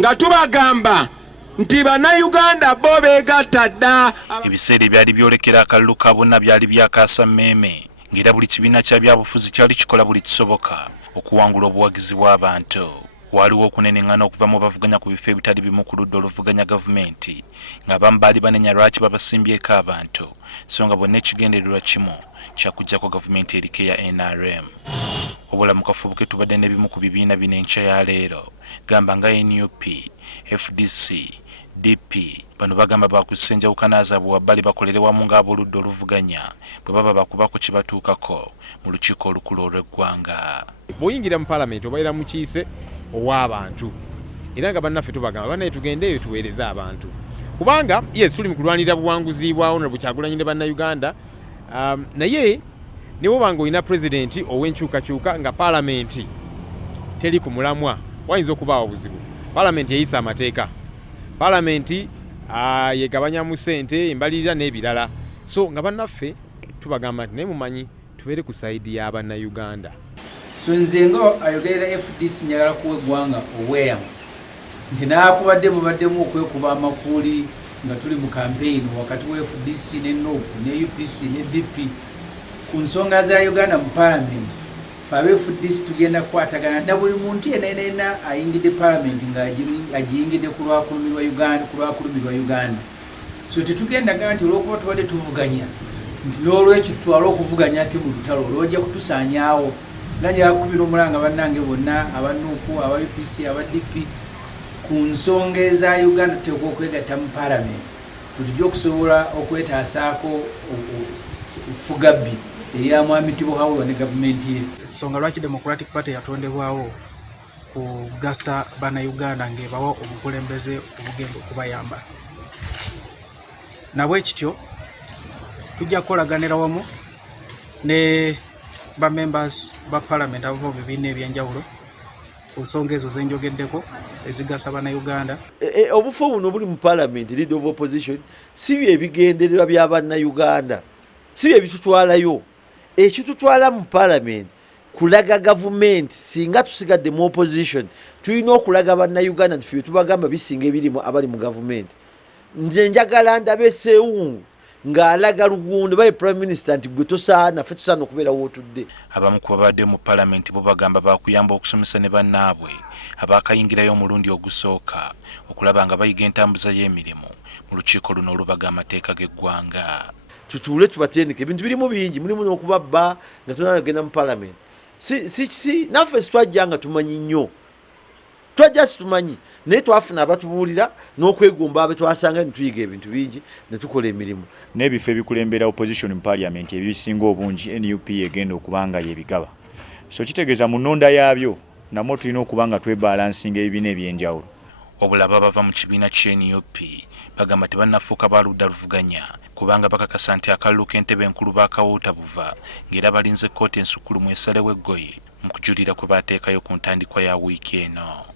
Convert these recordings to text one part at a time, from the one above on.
nga tubagamba nti bannayuganda bo beegatta dda. Ebiseera ebyali byolekera akalulu ka bonna byali byakaasa mmeeme, ng'era buli kibiina kya byabufuzi kyali kikola buli kisoboka okuwangula obuwagizi bw'abantu. Waliwo okunenengana okuva mu bavuganya ku bifo ebitali bimu ku ludda oluvuganya gavumenti, ng'abamu baali banenya lwaki babasimbyeko abantu, so nga bonna ekigendererwa kimu kyakuggyako gavumenti eriko eya NRM. Obula mu kafubuke tubadde n'ebimu ku bibiina bino enkya ya leero, gamba nga NUP, FDC, DP, bano bagamba bakusenjawukana zaabwe wabbali bakolere wamu ng'aboludda oluvuganya bwe baba bakubako kibatuukako mu lukiiko olukulu olw'eggwanga. Bw'oyingira mu paalamenti obaira mukiise ow'abantu, era nga bannaffe tubagamba bannaye tugendeeyo tuweereze abantu, kubanga yes tuli mu kulwanira buwanguzi bwa Honorable Kyagulanyi ne bannayuganda, naye ne bw'obanga olina pulezidenti ow'enkyukakyuka nga paalamenti teri ku mulamwa, wayinza okubaawo obuzibu. Paalamenti eyisa amateeka, paalamenti yegabanya mu ssente, embalirira n'ebirala, so nga bannaffe tubagamba nti naye mumanyi tubeere ku sayidi y'abannayuganda. So nze nga ayogerera FDC njagala kuwa eggwanga obweyamu nti naakubadde mubaddemu okwekuba amakuuli nga tuli mu campaign wakati wa FDC ne NOP ne UPC ne DP ku nsonga za Uganda mu parliament. Fabe FDC tugenda kukwatagana na buli muntu yenna ayingidde parliament nga agiyingidde ku lwakulumirwa Uganda. So tetugenda gana nti olwokuba tubadde tuvuganya nti n'olwekyo tutwala okuvuganya ati mu lutalo olwojja kutusaanyaawo. Najja kubira omulanga bannange bonna abanuku aba UPC aba DP ku nsonga eza Uganda tuteekwa okwegatta mu parliament tujja okusobola okwetaasaako fugabbi eya Mwami Tibuhauro ne gavumenti ye. Nsonga lwaki Democratic Party yatondebwawo kugasa bannayuganda ng'ebawa obukulembeze obugenda okubayamba. Nabwe kityo tujja kukolaganira wamu ne ba members ba parliament avo mu bibiina ebyenjawulo ku nsonga ezo zenjogeddeko ezigasa bannayuganda. Obufu buno buli mu parliament, leader of opposition, si bye bigendererwa bya bannayuganda, si bye bitutwalayo. Ekitutwala mu parliament kulaga gavumenti singa tusigadde mu opposition tulina okulaga bannayuganda nti ffe tubagamba bisinga ebirimu abali mu gavumenti. Nze njagala ndabe Seungu ng'alaga Lugundo baye prime minister nti gwe tosaana ffe tusaana okubeera wootudde. Abamu ku babadde mu paalamenti bo bagamba bakuyamba okusomesa ne bannaabwe abaakayingirayo omulundi ogusooka okulaba nga bayiga entambuza y'emirimu mu lukiiko luno olubaga amateeka g'eggwanga. Tutuule tubatendeke, ebintu birimu bingi, mulimu n'okubabba nga tunagenda mu paalamenti. Si naffe sitwajja nga tumanyi nnyo, twajja situmanyi naye twafuna abatubuulira n'okwegomba abe twasanga ne tuyiga ebintu bingi ne tukola emirimu. N'ebifo ebikulembera opposition mu parliament ebisinga obungi NUP egenda okubanga yebigaba, so kitegeeza mu nnonda yaabyo namwo tulina okuba nga twebalansinga ebibiina ebyenjawulo. Obulaba bava mu kibiina ky'NUP bagamba tebannafuuka baludda luvuganya kubanga bakakasa nti akalulu k'entebe enkulu baakawuuta buva ng'era balinze kkooti ensukkulumu esalewo eggoye mu kujulira kwe baateekayo ku ntandikwa ya wiiki eno.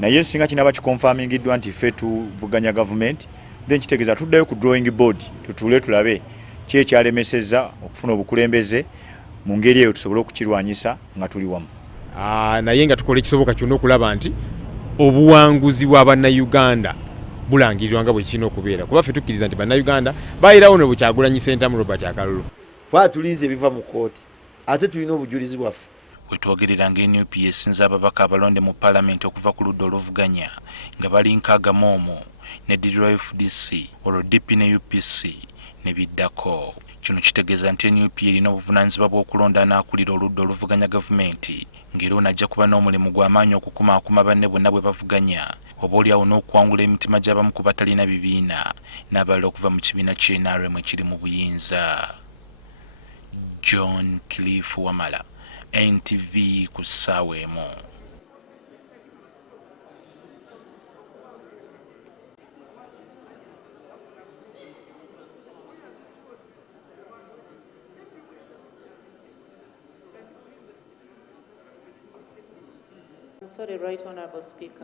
Naye singa kinaba kikonfamingiddwa nti ffe tuvuganya gavumenti, then kitegeeza tuddayo ku drawing board tutuule tulabe ki ekyalemesezza okufuna obukulembeze mu ngeri eyo tusobole okukirwanyisa nga tuli wamu. Naye nga tukola ekisoboka kyonna okulaba nti obuwanguzi bwa bannayuganda bulangirirwa nga bwe kirina okubeera, kuba ffe tukkiriza nti bannayuganda bayirawo ne Kyagulanyi Ssentamu Robert Akalulu. Tulinze ebiva mu kkooti ate tulina obujulizi bwaffe. Bwe twogerera ng'NUP esinza ababaka abalonde mu paalamenti okuva ku ludda oluvuganya nga bali nkaaga omwo n'eddirira FDC olwo DP ne UPC ne biddako. Kino kitegeeza nti NUP erina obuvunaanyizibwa bw'okulonda n'akulira oludda oluvuganya gavumenti ng'era onajja kuba n'omulimu gw'amaanyi okukumaakuma banne bonna bwe bavuganya oboolyawo n'okuwangula emitima gy'abamu ku batalina bibiina n'abalala okuva mu kibiina ky'NRM ekiri mu buyinza. John Cliff Wamala, NTV ku ssaawa emu. Sorry, Right Honourable Speaker.